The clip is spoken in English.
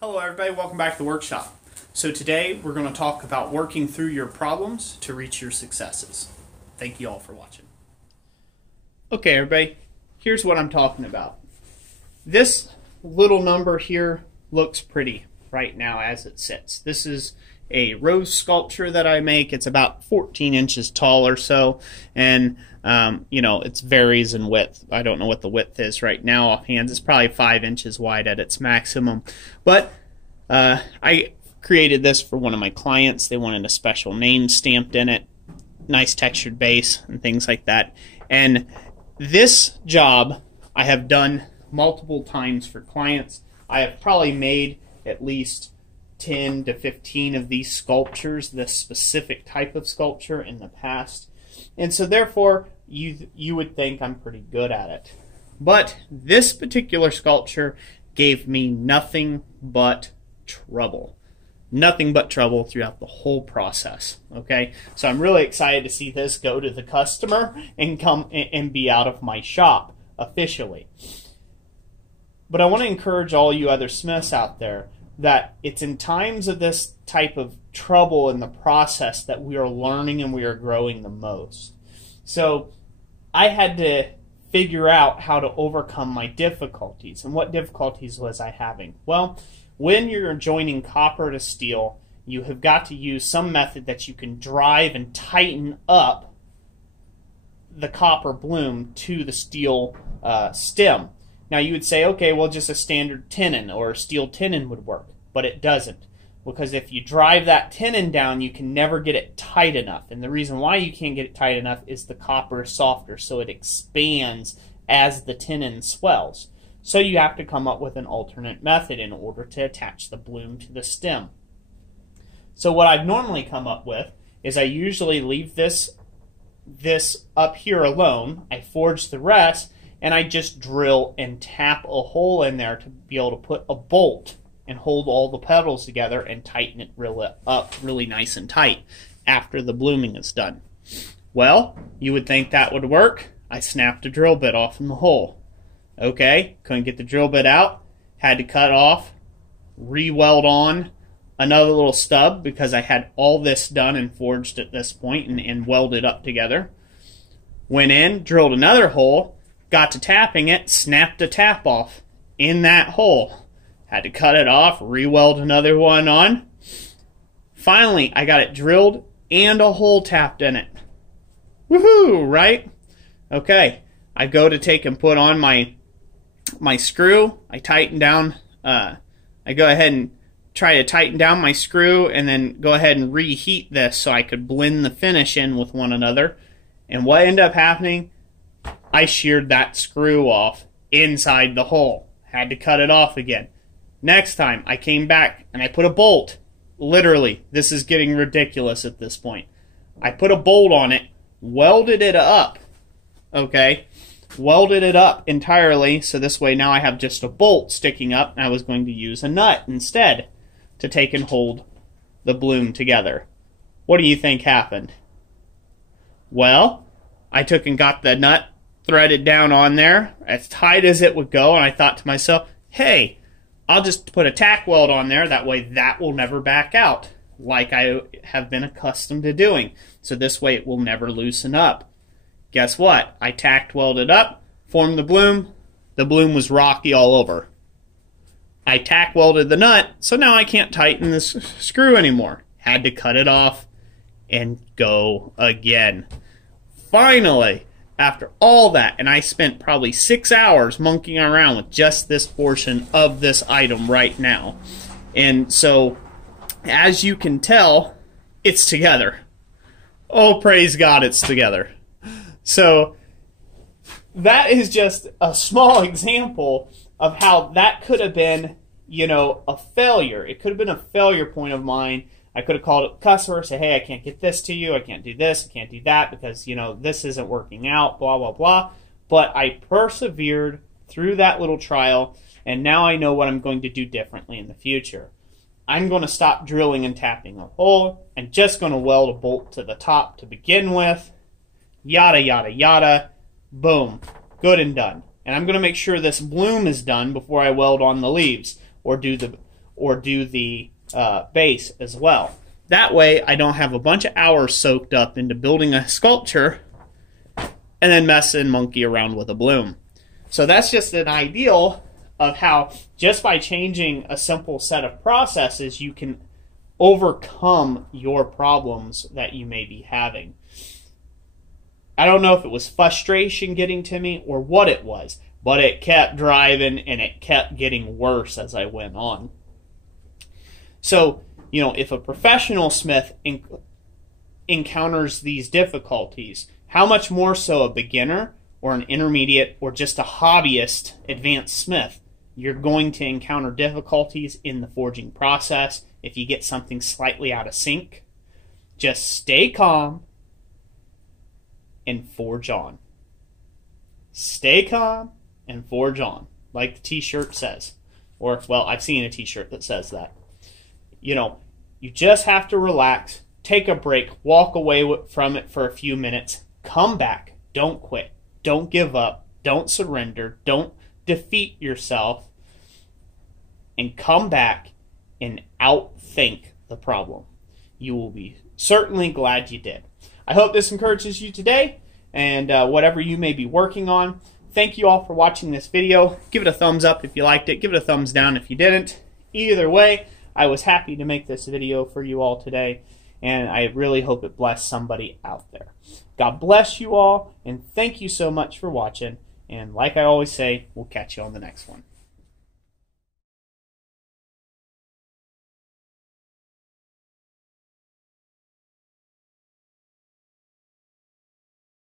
Hello everybody, welcome back to the workshop. So today we're going to talk about working through your problems to reach your successes. Thank you all for watching. Okay everybody, here's what I'm talking about. This little number here looks pretty right now as it sits. This is a rose sculpture that I make. It's about 14 inches tall or so, and it varies in width. I don't know what the width is right now offhand. It's probably 5 inches wide at its maximum. But I created this for one of my clients. They wanted a special name stamped in it, nice textured base and things like that. And this job I have done multiple times for clients. I have probably made at least 10 to 15 of these sculptures, this specific type of sculpture, in the past. And so therefore you would think I'm pretty good at it. But this particular sculpture gave me nothing but trouble. Nothing but trouble throughout the whole process. Okay? So I'm really excited to see this go to the customer and come and be out of my shop officially. But I want to encourage all you other smiths out there that it's in times of this type of trouble in the process that we are learning and we are growing the most. So I had to figure out how to overcome my difficulties. And what difficulties was I having? Well, when you're joining copper to steel, you have got to use some method that you can drive and tighten up the copper bloom to the steel stem. Now you would say, okay, well, just a standard tenon or a steel tenon would work, but it doesn't, because if you drive that tenon down, you can never get it tight enough. And the reason why you can't get it tight enough is the copper is softer, so it expands as the tenon swells. So you have to come up with an alternate method in order to attach the bloom to the stem. So what I've normally come up with is I usually leave this up here alone. I forge the rest, and I just drill and tap a hole in there to be able to put a bolt and hold all the petals together and tighten it up really nice and tight after the blooming is done. Well, you would think that would work. I snapped a drill bit off in the hole. Okay, couldn't get the drill bit out, had to cut off, re-weld on another little stub because I had all this done and forged at this point and welded up together. Went in, drilled another hole, got to tapping it, snapped a tap off in that hole. Had to cut it off, re-weld another one on. Finally, I got it drilled and a hole tapped in it. Woohoo, right? Okay, I go to take and put on my screw. I tighten down, I go ahead and try to tighten down my screw and then go ahead and reheat this so I could blend the finish in with one another. And what ended up happening, I sheared that screw off inside the hole. Had to cut it off again. Next time, I came back and I put a bolt. Literally, this is getting ridiculous at this point. I put a bolt on it, welded it up, okay? Welded it up entirely, so this way now I have just a bolt sticking up, and I was going to use a nut instead to take and hold the bloom together. What do you think happened? Well, I took and got the nut threaded down on there as tight as it would go, and I thought to myself, hey, I'll just put a tack weld on there, that way that will never back out like I have been accustomed to doing. So this way it will never loosen up. Guess what? I tack welded up, formed the bloom was rocky all over. I tack welded the nut, so now I can't tighten this screw anymore. Had to cut it off and go again. Finally, after all that, and I spent probably 6 hours monkeying around with just this portion of this item right now. And so, as you can tell, it's together. Oh, praise God, it's together. So, that is just a small example of how that could have been, a failure. It could have been a failure point of mine. I could have called up the customer, say, hey, I can't get this to you, I can't do this, I can't do that, because, this isn't working out, blah, blah, blah. But I persevered through that little trial, and now I know what I'm going to do differently in the future. I'm going to stop drilling and tapping a hole, and just going to weld a bolt to the top to begin with, yada, yada, yada, boom, good and done. And I'm going to make sure this bloom is done before I weld on the leaves, or do the or do the base as well. That way I don't have a bunch of hours soaked up into building a sculpture and then mess and monkey around with a bloom. So that's just an ideal of how just by changing a simple set of processes you can overcome your problems that you may be having. I don't know if it was frustration getting to me or what it was, but it kept driving and it kept getting worse as I went on. So, you know, if a professional smith encounters these difficulties, how much more so a beginner or an intermediate or just a hobbyist advanced smith? You're going to encounter difficulties in the forging process. If you get something slightly out of sync, just stay calm and forge on. Stay calm and forge on, like the t-shirt says. Or, well, I've seen a t-shirt that says that. You know, you just have to relax, take a break, walk away from it for a few minutes, come back, don't quit, don't give up, don't surrender, don't defeat yourself, and come back and outthink the problem. You will be certainly glad you did. I hope this encourages you today, and whatever you may be working on. Thank you all for watching this video. Give it a thumbs up if you liked it. Give it a thumbs down if you didn't. Either way, I was happy to make this video for you all today, and I really hope it blessed somebody out there. God bless you all, and thank you so much for watching. And like I always say, we'll catch you on the next one.